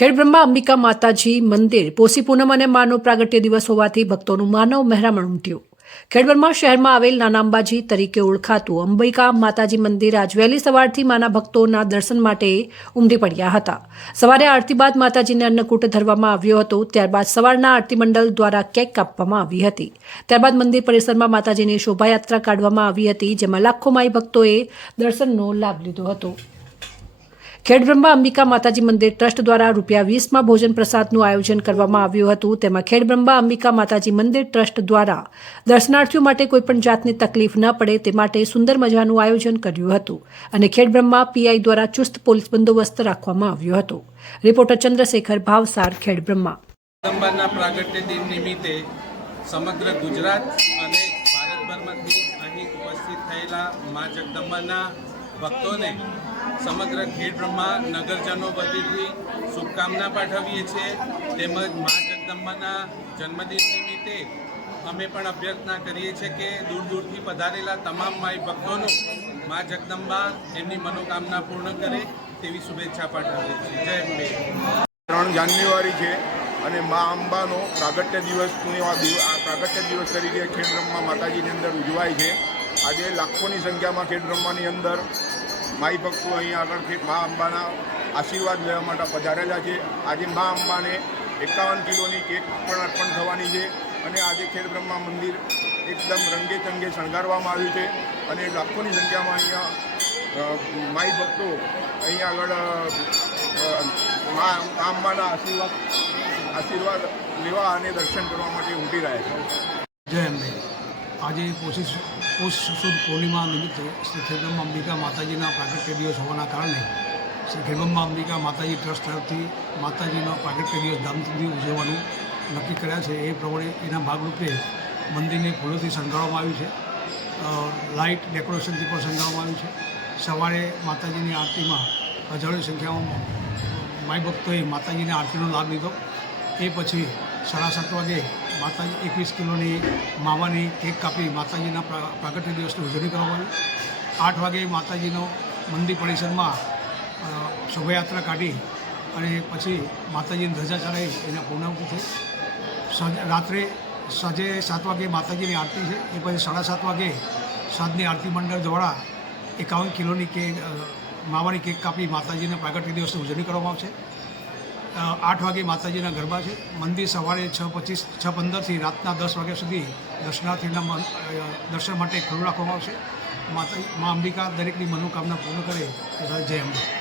ખેડબ્રહ્મા અંબિકા માતાજી મંદિર પોષી પૂનમ અને માનો પ્રાગટ્ય દિવસ હોવાથી ભક્તોનું માનવ મહેરામણ ઉમટ્યું. ખેડબ્રહ્મા શહેરમાં આવેલ નાના અંબાજી તરીકે ઓળખાતું અંબિકા માતાજી મંદિર આજ વહેલી સવારથી માના ભક્તોના દર્શન માટે ઉમટી પડ્યા હતા. સવારે આરતી બાદ માતાજીને અન્નકૂટ ધરવામાં આવ્યો હતો, ત્યારબાદ સવારના આરતી મંડળ દ્વારા કેક કાપવામાં આવી હતી. ત્યારબાદ મંદિર પરિસરમાં માતાજીની શોભાયાત્રા કાઢવામાં આવી હતી, જેમાં લાખો માઈ ભક્તોએ દર્શનનો લાભ લીધો હતો. ખેડબ્રહ્મા અંબિકા માતાજી મંદિર ટ્રસ્ટ દ્વારા રૂપિયા વીસમાં ભોજન પ્રસાદનું આયોજન કરવામાં આવ્યું હતું. તેમાં ખેડબ્રહ્મા અંબિકા માતાજી મંદિર ટ્રસ્ટ દ્વારા દર્શનાર્થીઓ માટે કોઈપણ જાતની તકલીફ ન પડે તે માટે સુંદર મજાનું આયોજન કર્યું હતું અને ખેડબ્રહ્મા પીઆઈ દ્વારા ચુસ્ત પોલીસ બંદોબસ્ત રાખવામાં આવ્યો હતો. રિપોર્ટર ચંદ્રશેખર ભાવસાર, ખેડબ્રહ્મા. સમગ્ર ગુજરાત અને ભારતભરમાંથી અહીં ઉપસ્થિત થયેલા મા જગદંબાના ભક્તોને સમગ્ર ખેડબ્રહ્મા નગરજનો વતીથી શુભકામના પાઠવીએ છીએ. તેમજ મા જગદંબાના જન્મદિન નિમિત્તે અમે પણ અભ્યર્થના કરીએ છીએ કે દૂર દૂરથી પધારેલા તમામ માય ભક્તોનું મા જગદંબા એમની મનોકામના પૂર્ણ કરે તેવી શુભેચ્છા પાઠવીએ છીએ. જય અંબે. ત્રણ જાન્યુઆરી છે અને મા અંબાનો પ્રાગટ્ય દિવસ આ પ્રાગટ્ય દિવસ તરીકે ખેડબ્રહ્મા માતાજીની અંદર ઉજવાય છે. આજે લાખોની સંખ્યામાં ખેડબ્રહ્માની અંદર માઈ ભક્તો અહીંયા આગળથી મા અંબાના આશીર્વાદ લેવા માટે પધારેલા છે. આજે મા અંબાને એકાવન કિલોની કેક પણ અર્પણ થવાની છે અને આજે ખેડબ્રહ્મા મંદિર એકદમ રંગે ચંગે શણગારવામાં આવ્યું છે અને લાખોની સંખ્યામાં અહીંયા માઈ ભક્તો અહીંયા આગળ મા અંબાના આશીર્વાદ આશીર્વાદ લેવા અને દર્શન કરવા માટે ઉમટી રહ્યા છે. જય અંબે. આજે પોષી પોષ સુદ પૂર્ણિમા નિમિત્તે શ્રી ખેડબ્રહ્મા અંબિકા માતાજીના પ્રાગટ્ય દિવસ હોવાના કારણે શ્રી ખેડબ્રહ્મા અંબિકા માતાજી ટ્રસ્ટ તરફથી માતાજીનો પ્રાગટ્ય દિવસ ધામધૂમથી ઉજવવાનું નક્કી કર્યા છે. એ પ્રમાણે એના ભાગરૂપે મંદિરને ફૂલોથી શણગારવામાં આવ્યું છે. લાઇટ ડેકોરેશનથી પણ શણગારવામાં આવ્યું છે. સવારે માતાજીની આરતીમાં હજારોની સંખ્યામાં માઈ ભક્તોએ માતાજીની આરતીનો લાભ લીધો. એ પછી સાડા સાત વાગે માતાજી એકવીસ કિલોની માવાની કેક કાપી માતાજીના પ્રા- પ્રાગટ્ય દિવસની ઉજવણી કરવામાં આઠ વાગે માતાજીનો મંદિર પરિસરમાં શોભાયાત્રા કાઢી અને પછી માતાજીની ધજા ચડાવી એના પૂર્ણાહુતિ છે રાત્રે સાંજે સાત વાગે માતાજીની આરતી છે. એ પછી સાડા સાત વાગે સાંજની આરતી મંડળ દ્વારા એકાવન કિલોની કેક માવાની કેક કાપી માતાજીના પ્રાગટ્ય દિવસની ઉજવણી કરવામાં આવશે. આઠ વાગે માતાજીના ગરબા છે. મંદિર સવારે છ પચીસ, છ પંદરથી રાતના દસ વાગ્યા સુધી દર્શનાર્થીના દર્શન માટે ખુલ્લું રાખવામાં આવશે. માતા, મા અંબિકા દરેકની મનોકામના પૂર્ણ કરે. જય અંબે